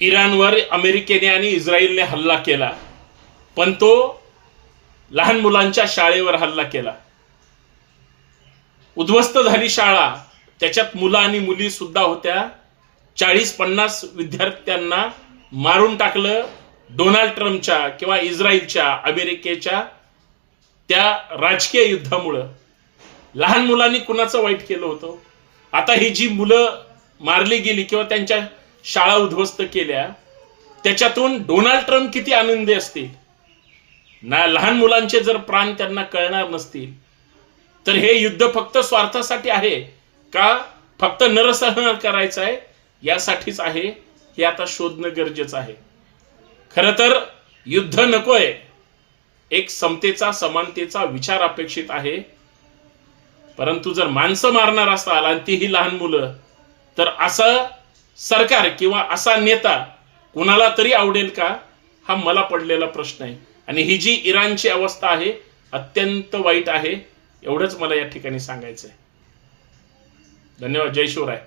इराणवर अमेरिकेने आणि इस्रायलने हल्ला केला, पण तो लहान मुलांच्या शाळेवर हल्ला केला. उद्ध्वस्त झाली शाळा, त्याच्यात मुलं आणि मुली सुद्धा होत्या. 40-50 विद्यार्थ्यांना मारून टाकलं डोनाल्ड ट्रम्पच्या किंवा इस्रायलच्या अमेरिकेच्या त्या राजकीय युद्धामुळं. लहान मुलांनी कुणाचं वाईट केलं होतं? आता ही जी मुलं मारली गेली किंवा त्यांच्या शाळा उद्ध्वस्त केल्या, त्याच्यातून डोनाल्ड ट्रम्प किती आनंदी असतील ना. लहान मुलांचे जर प्राण त्यांना कळणार नसतील तर हे युद्ध फक्त स्वार्थासाठी आहे का फक्त नरसंहार करायचं आहे यासाठीच आहे, हे आता शोधणं गरजेचं आहे. खरं तर युद्ध नकोय, एक समतेचा समानतेचा विचार अपेक्षित आहे. परंतु जर माणसं मारणार असाल आणि तीही लहान मुलं, तर असं सरकार किंवा असा नेता कुणाला तरी आवडेल का, हा मला पडलेला प्रश्न आहे. आणि ही जी इराणची अवस्था आहे अत्यंत वाईट आहे, एवढंच मला या ठिकाणी सांगायचं आहे. धन्यवाद. जय शिवराय.